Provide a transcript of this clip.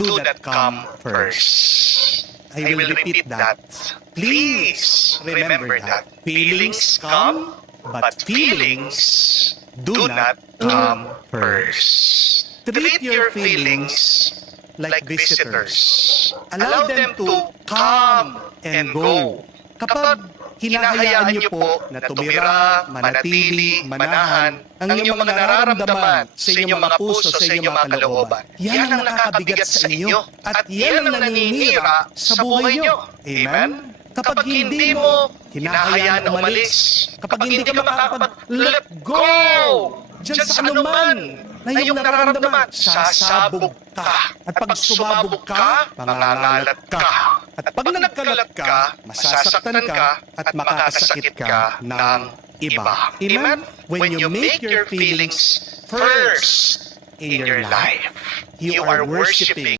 do not come first. I will repeat that. Please remember that. Feelings come, but feelings do not come first. Treat your feelings like visitors. Allow them to come and go. Kapag hinahayaan niyo po na tumira, manatili, manahan ang inyong mga nararamdaman sa inyong mga puso, sa inyong mga kalooban, yan ang nakakabigat sa inyo at yan ang naninira sa buhay niyo. Amen? Kapag hindi mo hinahayaan na umalis, kapag hindi ka makakapag-let go dyan sa anuman na iyong nararamdaman, sasabog ka. At pag sumabog ka, mangangalat ka. At pag nagkalat ka, masasaktan ka at makakasakit ka ng iba. Amen? When you make your feelings first in your life, you are worshiping